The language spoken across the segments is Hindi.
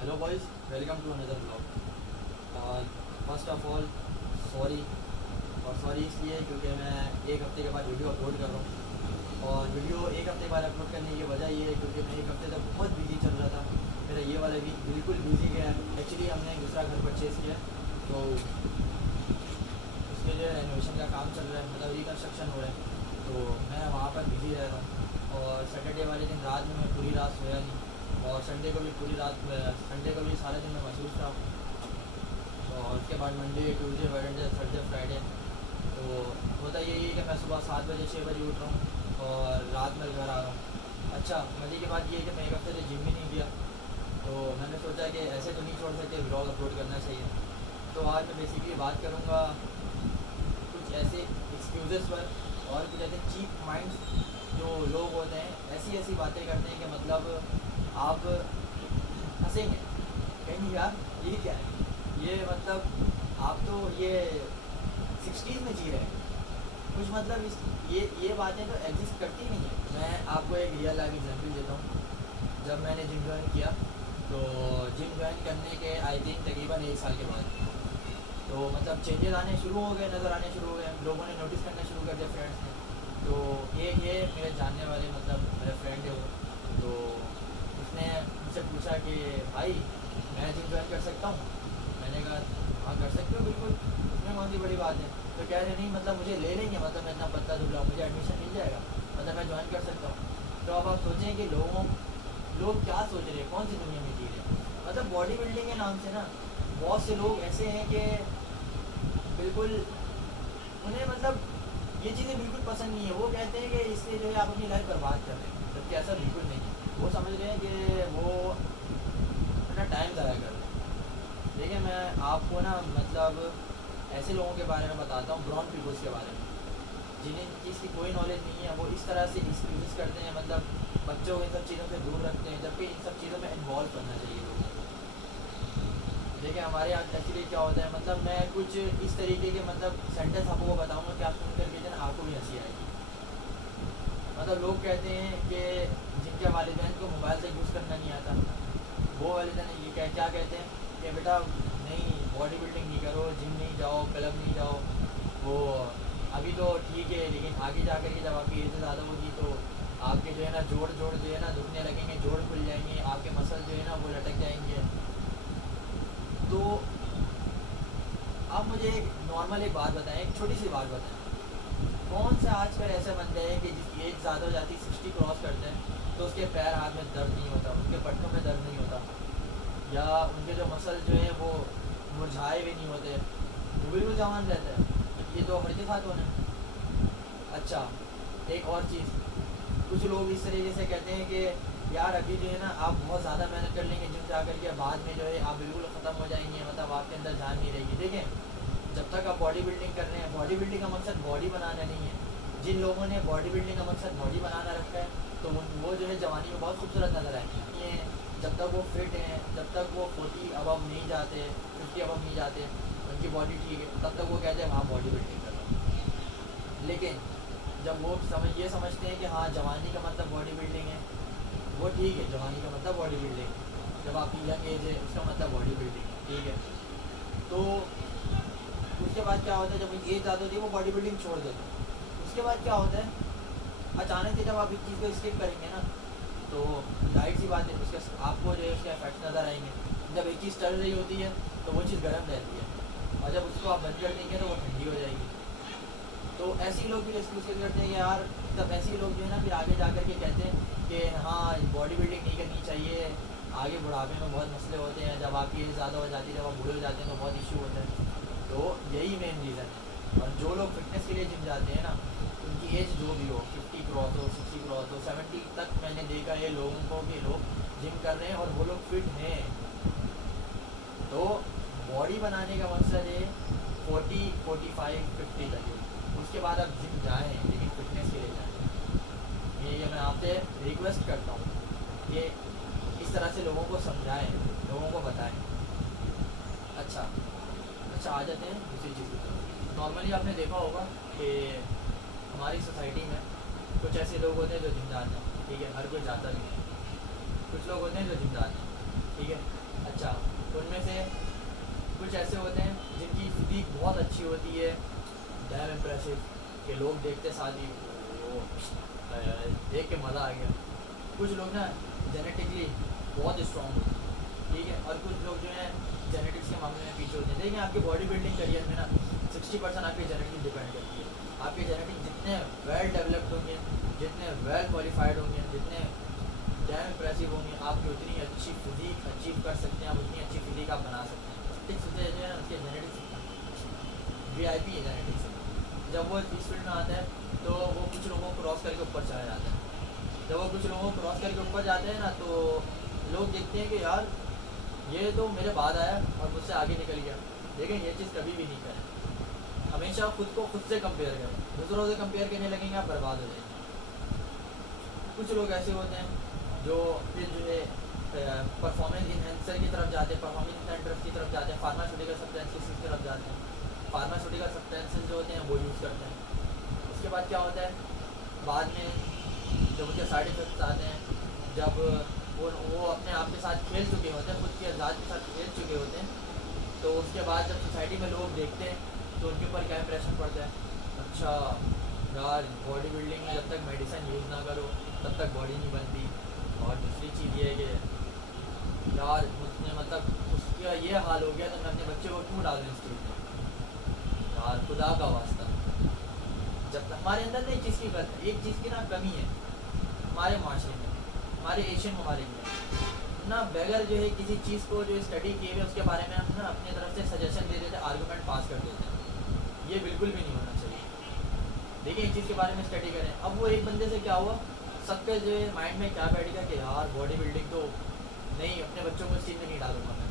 Hello boys, welcome to another blog. और फर्स्ट ऑफ ऑल सॉरी, और सॉरी इसलिए क्योंकि मैं एक हफ़्ते के बाद वीडियो अपलोड कर रहा हूँ। और वीडियो एक हफ़्ते बाद अपलोड करने की वजह ये है क्योंकि मैं एक हफ़्ते तक बहुत बिजी चल रहा था। मेरा ये वाला वीक बिल्कुल बिजी गया है। एक्चुअली हमने एक दूसरा घर परचेज़ किया है, तो उसके लिए रेनोवेशन का काम चल रहा है, मतलब रिकन्स्ट्रक्शन हो रहा है, तो मैं वहाँ पर बिज़ी रह रहा हूँ। और सैटरडे वाले दिन रात में मैं पूरी रात सोया नहीं, और संडे को भी पूरी रात, संडे को भी सारे दिन मैं मसरूफ़ था। और उसके बाद Monday, Tuesday, Wednesday, Thursday, Friday, तो होता यही है कि मैं सुबह 7 बजे 6 बजे उठ रहा हूँ और रात में घर आ रहा हूँ। अच्छा, मज़े की बात ये है कि मैं एक हफ़्ते से जिम भी नहीं गया, तो मैंने सोचा कि ऐसे तो नहीं छोड़ सकते, ब्लॉग अपलोड करना चाहिए। तो आज मैं बेसिकली बात करूँगा कुछ ऐसे एक्सक्यूज़ेस पर, और कुछ ऐसे चीप माइंड्स जो लोग होते हैं, ऐसी ऐसी बातें करते हैं कि मतलब आप हंसेंगे, कहेंगे यार ये क्या है, ये मतलब आप तो ये 60s में जी रहे हैं कुछ, मतलब इस ये बातें तो एग्जिस्ट करती नहीं है। मैं आपको एक रियल लाइफ एग्जांपल देता हूँ। जब मैंने जिम ज्वाइन किया, तो जिम ज्वाइन करने के आई थिंक तकरीबन 1 साल के बाद, तो मतलब चेंजेस आने शुरू हो गए, नज़र आने शुरू हो गए, लोगों ने नोटिस करना शुरू कर दिया, फ्रेंड्स ने। तो एक ये मेरे जानने वाले, मतलब मेरा फ्रेंड है वो, तो उसने मुझसे पूछा कि भाई मैं जिम ज्वाइन कर सकता हूँ। मैंने कहा हाँ कर सकते हो बिल्कुल, उसमें कौन सी बड़ी बात है। तो कह रहे नहीं, मतलब मुझे ले लेंगे, मतलब मैं इतना पतला दुबला हूँ, मुझे एडमिशन मिल जाएगा, मतलब मैं ज्वाइन कर सकता हूँ। तो अब आप सोचें कि लोग क्या सोच रहे हैं, कौन सी दुनिया में जी रहे हैं। मतलब बॉडी बिल्डिंग के नाम से ना बहुत से लोग ऐसे हैं कि बिल्कुल उन्हें मतलब ये चीज़ें बिल्कुल पसंद नहीं है। वो कहते हैं कि इससे जो है आप अपनी लाइफ बर्बाद कर रहे हैं, जबकि ऐसा बिल्कुल नहीं है। वो समझ रहे हैं कि वो अपना टाइम ज़ाया कर रहे हैं। देखिए, मैं आपको ना मतलब ऐसे लोगों के बारे में बताता हूँ, ब्राउन पीपल्स के बारे में, जिन्हें चीज़ की कोई नॉलेज नहीं है। वो इस तरह से एक्सक्यूज़ करते हैं, मतलब बच्चों को इन सब चीज़ों से दूर रखते हैं, जबकि इन सब चीज़ों में इन्वॉल्व करना चाहिए लोगों को। देखिए, हमारे यहाँ एक्चुअली क्या होता है, मतलब मैं कुछ इस तरीके के मतलब सेंटेंस आपको बताऊँगा कि आप सुन करके जो है ना आपको भी हंसी आएगी। मतलब लोग कहते हैं कि जिनके वालिदैन को मोबाइल से यूज़ करना नहीं आता, वो वालिदैन ये क्या कहते हैं कि बेटा नहीं, बॉडी बिल्डिंग नहीं करो, जिम नहीं जाओ, क्लब नहीं जाओ, वो अभी तो ठीक है, लेकिन आगे जा कर के जब आपकी एज ज़्यादा होगी तो आपके जो है ना जोड़ जो है ना दुखने लगेंगे, जोड़ खुल जाएंगे, आपके मसल जो है ना वो लटक जाएंगे। तो आप मुझे एक नॉर्मल एक बात बताएं, एक छोटी सी बात बताएं, कौन सा आजकल ऐसे बंदे हैं कि जिसकी एज ज़्यादा हो जाती है, 60 क्रॉस करते हैं, तो उसके पैर हाथ में दर्द नहीं होता, उनके पट्टों में दर्द नहीं होता, या उनके जो मसल जो है वो मुरझाए भी नहीं होते, वो बिल्कुल जवान रहते हैं। ये तो हर के साथ होना है। अच्छा, एक और चीज़, कुछ लोग इस तरीके से कहते हैं कि यार अभी जो है ना आप बहुत ज़्यादा मेहनत कर लेंगे जिम जा कर के, बाद में जो है आप बिल्कुल ख़त्म हो जाएंगे, मतलब आपके अंदर जान नहीं रहेगी। देखें, जब तक आप बॉडी बिल्डिंग कर रहे हैं, बॉडी बिल्डिंग का मकसद बॉडी बनाना नहीं है। जिन लोगों ने बॉडी बिल्डिंग का मकसद बॉडी बनाना रखा है, तो वो जो है जवानी में बहुत खूबसूरत नज़र आएंगे। ये जब तक वो फिट हैं, जब तक वो 40 अबव नहीं जाते, 50 अबव नहीं जाते, उनकी बॉडी ठीक है, तब तक वो कहते हैं हाँ बॉडी बिल्डिंग कर रहा हूँ। लेकिन जब वो समझते हैं कि हाँ जवानी का मतलब बॉडी बिल्डिंग है, वो ठीक है, जवानी का मतलब बॉडी बिल्डिंग है, जब आपकी यंग एज है उसका मतलब बॉडी बिल्डिंग है, ठीक है। तो उसके बाद क्या होता है, जब एज ज़्यादा होती है वो बॉडी बिल्डिंग छोड़ देते हैं। उसके बाद क्या होता है, अचानक से जब आप इस चीज़ को स्किप करेंगे ना, तो जाहिर सी बात है उसके आपको जो है उसके इफेक्ट नज़र आएंगे। जब एक चीज़ चल रही होती है तो वो चीज़ गर्म रहती है, और जब उसको आप बंद कर देंगे तो वो ठंडी हो जाएगी। तो ऐसे ही लोग फिर एक्सक्यूज करते हैं कि यार, तब ऐसे ही लोग जो है ना फिर आगे जा कर के कहते हैं कि हाँ बॉडी बिल्डिंग नहीं करनी चाहिए, आगे बुढ़ापे में बहुत मसले होते हैं, जब आपकी एज ज़्यादा हो जाती है, जब आप बूढ़े हो जाते हैं तो बहुत इशू होता है। तो यही मेन रीज़न है। और जो लोग फिटनेस के लिए जिम जाते हैं ना, उनकी एज जो भी हो, 50 क्रॉस हो, 60 क्रॉस हो, 70 तक मैंने देखा है लोगों को कि लोग जिम कर रहे हैं और वो लोग फिट हैं। तो बॉडी बनाने का मकसद है 40, 45, 50 तक है। उसके बाद आप जिम जाएँ, लेकिन फिटनेस के लिए जाएँ। ये मैं आपसे रिक्वेस्ट करता हूँ कि इस तरह से लोगों को समझाएं, लोगों को बताएं। अच्छा अच्छा, आ जाते हैं दूसरी चीज़ की। नॉर्मली आपने देखा होगा कि हमारी सोसाइटी में कुछ ऐसे लोग होते हैं जो जिम जाते हैं, ठीक है, हर कोई जाता नहीं है। कुछ लोग होते हैं जो जिम जाते हैं, ठीक है। अच्छा, तो उनमें से कुछ ऐसे होते हैं जिनकी फिजिक बहुत अच्छी होती है, डैम इम्प्रेसिव, कि लोग देखते साथ ही वो देख के मज़ा आ गया। कुछ लोग ना जेनेटिकली बहुत स्ट्रॉन्ग होते हैं, ठीक है, और कुछ लोग जो हैं जेनेटिक्स के मामले में पीछे होते हैं। देखिए आपके बॉडी बिल्डिंग करियर में ना 60% आपकी जेनेटिक्स डिपेंड करती है। आपके जेनेटिक्स जितने वेल डेवलप्ड होंगे, जितने वेल क्वालिफाइड होंगे, जितने डैम इम्प्रेसिव होंगे, आपकी उतनी अच्छी फिजिक अचीव कर सकते हैं, आप उतनी अच्छी फिजिक आप बना सकते हैं। ठीक जो है ना उसके जेनेटिक्स VIP है जेनेटिक्स। जब वो इस फील्ड में आता है तो वो कुछ लोगों को क्रॉस करके ऊपर चला जाता है। जब वो कुछ लोगों को क्रॉस करके ऊपर जाते हैं ना, तो लोग देखते हैं कि यार ये तो मेरे बाद आया और मुझसे आगे निकल गया। लेकिन ये चीज़ कभी भी नहीं करें। हमेशा खुद को खुद से कंपेयर करें। दूसरों से कंपेयर करने लगेंगे आप बर्बाद हो जाएंगे। कुछ लोग ऐसे होते हैं जो फिर जो है परफॉर्मेंस इन्हेंसर की तरफ जाते हैं, परफॉर्मेंस इन्हेंसर की तरफ जाते हैं, फार्मास्यूटिकल सब्सटेंसेस की तरफ जाते हैं। फार्मास्यूटिकल सब्सटेंसेस जो होते हैं वो यूज़ करते हैं। उसके बाद क्या होता है, बाद में जब उनके साइड इफेक्ट्स आते हैं, जब वो अपने आप के साथ खेल चुके होते हैं, खुद की आज़ाद के साथ खेल चुके होते हैं, तो उसके बाद जब सोसाइटी में लोग देखते हैं तो उनके ऊपर क्या इंप्रेशन पड़ता है। अच्छा यार, बॉडी बिल्डिंग में जब तक मेडिसिन यूज़ ना करो तब तक बॉडी नहीं बनती। और दूसरी चीज़ ये है कि यार उसने मतलब उसका ये हाल हो गया तो मैं अपने बच्चे को क्यों डालूँ इस चीज़ में। यार खुदा का वास्ता, जब तक हमारे अंदर ना एक चीज़ की ना कमी है हमारे माशरे में, हमारे एशियन ममालिक में ना, बगैर जो है किसी चीज़ को जो स्टडी किए हुए उसके बारे में हम ना अपनी तरफ से सजेशन दे देते, आर्गूमेंट पास कर देते हैं। ये बिल्कुल भी नहीं होना चाहिए। देखिए एक चीज़ के बारे में स्टडी करें। अब वो एक बंदे से क्या हुआ, सबके जो है माइंड में क्या बैठ गया कि यार बॉडी बिल्डिंग तो नहीं, अपने बच्चों को इस चीज़ में नहीं डालूंगा मैं।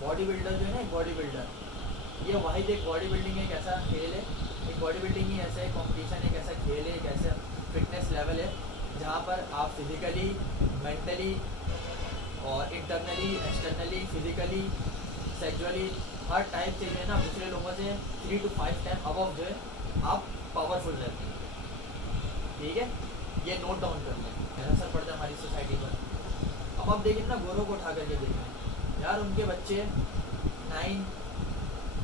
बॉडी बिल्डर जो है ना, एक बॉडी बिल्डर, ये वाहिद एक बॉडी बिल्डिंग एक ऐसा खेल है, एक बॉडी बिल्डिंग ही ऐसा एक कॉम्पिटिशन, एक ऐसा खेल है, एक ऐसा फिटनेस लेवल है जहाँ पर आप फिज़िकली, मेंटली और इंटरनली, एक्सटर्नली, फिज़िकली, सेक्सुअली हर टाइप से जो है ना दूसरे लोगों से 3 to 5 टाइम अबव जो है आप पावरफुल रहते हैं। ठीक है, ये नोट डाउन कर लें, ऐसा असर पड़ता है हमारी सोसाइटी पर। अब आप देखिए ना, गोरों को उठा करके देखें यार, उनके बच्चे 9,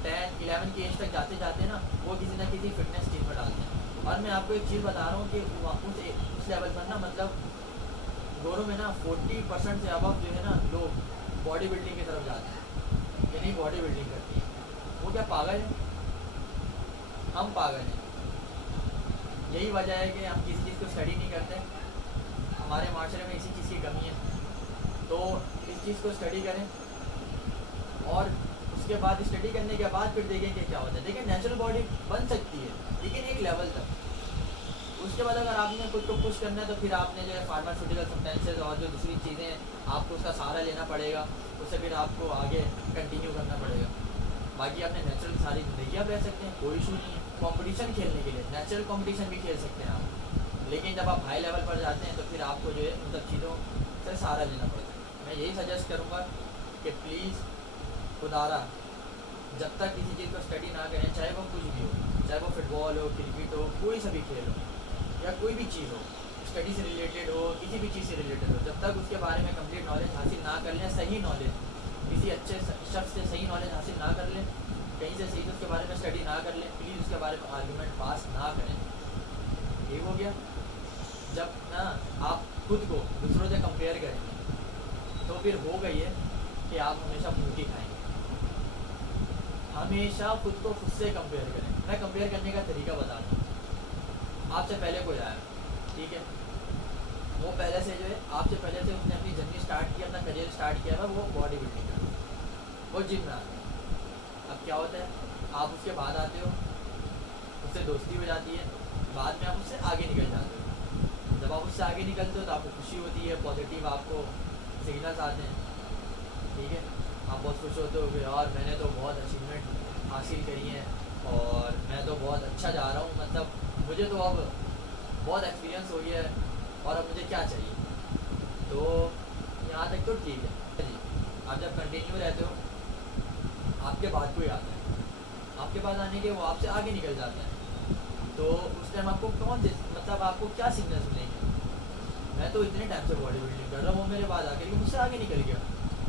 10, 11 की एज तक जाते जाते ना वो किसी ना किसी फिटनेस टीम में डालते हैं। और मैं आपको एक चीज़ बता रहा हूँ कि उस लेवल पर ना, मतलब गोरों में ना 40% से अबव जो है ना लोग बॉडी बिल्डिंग की तरफ जाते हैं, यानी बॉडी बिल्डिंग करती है। वो क्या पागल है? हम पागल हैं। यही वजह है कि हम किसी चीज़ को स्टडी नहीं करते। हमारे माशरे में इसी चीज़ की कमी है। तो इस चीज़ को स्टडी करें और उसके बाद स्टडी करने के बाद फिर देखें कि क्या होता है। देखिए नेचुरल बॉडी बन सकती है लेकिन एक लेवल तक। उसके बाद अगर आपने खुद को पुश करना है तो फिर आपने जो है फार्मास्यूटिकल सब्सटेंसेस और जो दूसरी चीज़ें आपको उसका सहारा लेना पड़ेगा, उससे फिर आपको आगे कंटिन्यू करना पड़ेगा। बाकी आपने नेचुरल सारी ज़िंदगी आप रह सकते हैं, कोई इशू नहीं है। कॉम्पिटिशन खेलने के लिए नेचुरल कॉम्पिटिशन भी खेल सकते हैं आप, लेकिन जब आप हाई लेवल पर जाते हैं तो फिर आपको जो है उन सब चीज़ों से सहारा लेना पड़ता है। मैं यही सजेस्ट करूँगा कि प्लीज़ खुदारा जब तक किसी चीज़ को स्टडी ना करें, चाहे वो कुछ भी हो, चाहे वो फुटबॉल हो, क्रिकेट हो, कोई सा भी खेल हो या कोई भी चीज़ हो, स्टडी से रिलेटेड हो, किसी भी चीज़ से रिलेटेड हो, जब तक उसके बारे में कंप्लीट नॉलेज हासिल ना कर लें, सही नॉलेज किसी अच्छे शख्स से सही नॉलेज हासिल ना कर लें, कहीं से सही उसके बारे में स्टडी ना कर लें, प्लीज़ उसके बारे में आर्गूमेंट पास ना करें। ठीक हो गया? जब ना आप खुद को दूसरों से कंपेयर करेंगे तो फिर हो गई है कि आप हमेशा भूखी खाएंगे। हमेशा खुद को खुद से कंपेयर करें। मैं कंपेयर करने का तरीका बताता हूँ। आपसे पहले कोई आया, ठीक है, वो पहले से जो है आपसे पहले से उसने अपनी जर्नी स्टार्ट की, अपना करियर स्टार्ट किया हुआ, वो बॉडी बिल्डिंग कर, वो जिम में आता है। अब क्या होता है, आप उसके बाद आते हो, उससे दोस्ती हो जाती है, बाद में आप उससे आगे निकल जाते हो। जब आप उससे आगे निकलते हो तो आपको खुशी होती है, पॉजिटिव आपको सिग्नल्स आते हैं, ठीक है, आप बहुत खुश होते हो कि यार मैंने तो बहुत अचीवमेंट हासिल करी है और मैं तो बहुत अच्छा जा रहा हूँ, मतलब मुझे तो अब बहुत एक्सपीरियंस हो गया है और अब मुझे क्या चाहिए। तो यहाँ तक तो ठीक है जी। आप जब कंटिन्यू रहते हो, आपके बाद कोई आता है, आपके पास आने के वो आपसे आगे निकल जाते हैं, तो उस टाइम आपको कौन से मतलब आपको क्या सिग्नल्स मिलेंगे? मैं तो इतने टाइम से बॉडी बिल्डिंग कर रहा हूँ, वो मेरे बाद आकर मुझसे आगे निकल गया,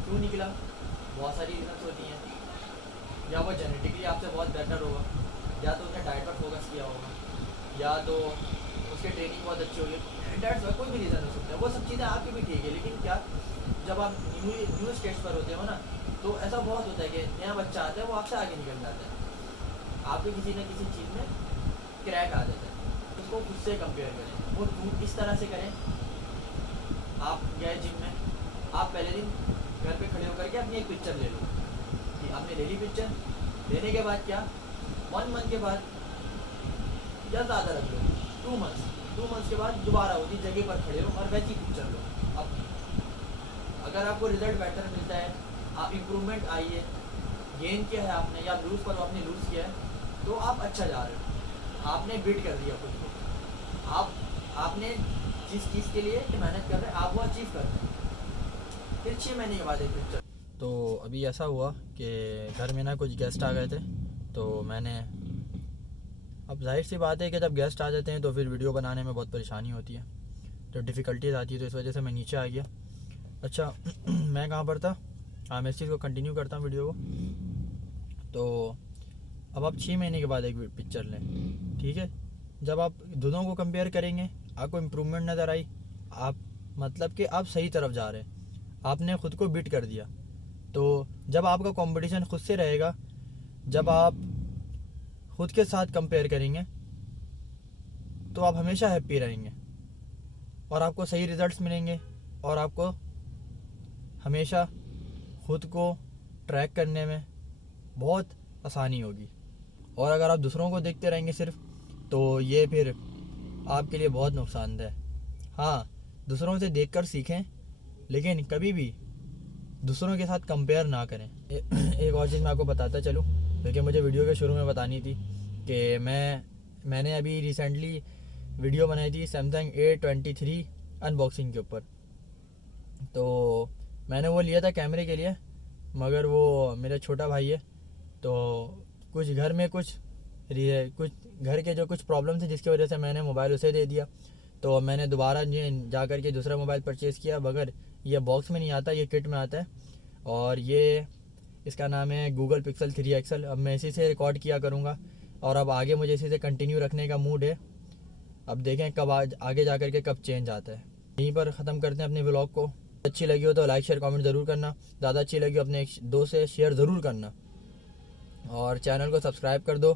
क्यों निकला? बहुत सारी रीजन्स होती हैं, या वो जेनेटिकली आपसे बहुत बेटर होगा, या तो उसने डाइट पर फोकस किया होगा, या तो उसकी ट्रेनिंग बहुत अच्छी होगी। डेट्स कोई भी रीज़न हो सकता है, वो सब चीज़ें आपकी भी ठीक है, लेकिन क्या जब आप न्यू स्टेज पर होते हो ना, तो ऐसा बहुत होता है कि नया बच्चा आता है, वो आपसे आगे निकल जाता है, आपके किसी न किसी चीज़ में क्रैक आ जाता है। उसको खुद से कंपेयर करें, वो इस तरह से करें। आप गए जिम में, आप पहले दिन घर पे खड़े होकर के अपनी एक पिक्चर ले लो, कि आपने ले ली पिक्चर, लेने के बाद क्या 1 मंथ के बाद या ज़्यादा रख लो 2 मंथ्स के बाद दोबारा उसी जगह पर खड़े हो और वैसी पिक्चर लो अपनी। अगर आपको रिजल्ट बेटर मिलता है, आप इम्प्रूवमेंट आई है, गेन किया है आपने, या लूज़ पर आपने लूज़ किया है, तो आप अच्छा जा रहे हो, आपने बीट कर दिया खुद को। आपने जिस चीज़ के लिए मेहनत कर रहे हैं आप वो अचीव कर रहे हैं। फिर 6 महीने के बाद एक पिक्चर। तो अभी ऐसा हुआ कि घर में ना कुछ गेस्ट आ गए थे, तो मैंने, अब जाहिर सी बात है कि जब गेस्ट आ जाते हैं तो फिर वीडियो बनाने में बहुत परेशानी होती है, तो डिफ़िकल्टीज आती है, तो इस वजह से मैं नीचे आ गया। अच्छा मैं कहाँ पर था, हाँ मैं इस चीज़ को कंटिन्यू करता हूँ वीडियो को। तो अब आप 6 महीने के बाद एक पिक्चर लें, ठीक है। जब आप दोनों को कंपेयर करेंगे, आपको इम्प्रूवमेंट नज़र आई, आप मतलब कि आप सही तरफ जा रहे हैं, आपने ख़ुद को बीट कर दिया। तो जब आपका कंपटीशन खुद से रहेगा, जब आप खुद के साथ कंपेयर करेंगे, तो आप हमेशा हैप्पी रहेंगे और आपको सही रिज़ल्ट्स मिलेंगे, और आपको हमेशा खुद को ट्रैक करने में बहुत आसानी होगी। और अगर आप दूसरों को देखते रहेंगे सिर्फ, तो ये फिर आपके लिए बहुत नुकसानदेह। हाँ, दूसरों से देखकर सीखें, लेकिन कभी भी दूसरों के साथ कंपेयर ना करें। एक और चीज़ मैं आपको बताता चलूँ, क्योंकि मुझे वीडियो के शुरू में बतानी थी कि मैंने अभी रिसेंटली वीडियो बनाई थी सैमसंग A23 अनबॉक्सिंग के ऊपर। तो मैंने वो लिया था कैमरे के लिए, मगर वो मेरा छोटा भाई है, तो कुछ घर में कुछ घर के जो कुछ प्रॉब्लम थे, जिसकी वजह से मैंने मोबाइल उसे दे दिया। तो मैंने दोबारा जा कर के दूसरा मोबाइल परचेज़ किया, मगर ये बॉक्स में नहीं आता, ये किट में आता है, और ये इसका नाम है गूगल पिक्सल 3 XL। अब मैं इसी से रिकॉर्ड किया करूँगा, और अब आगे मुझे इसी से कंटिन्यू रखने का मूड है। अब देखें कब आगे जा कर के कब चेंज आता है। यहीं पर ख़त्म करते हैं अपने व्लॉग को। अच्छी लगी हो तो लाइक शेयर कमेंट ज़रूर करना, ज़्यादा अच्छी लगी हो अपने एक दोस्त से शेयर ज़रूर करना, और चैनल को सब्सक्राइब कर दो,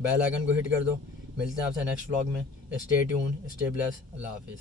बेल आइकन को हिट कर दो। मिलते हैं आपसे नेक्स्ट व्लॉग में। स्टे ट्यून, स्टे ब्लेस, अल्लाह हाफिज़।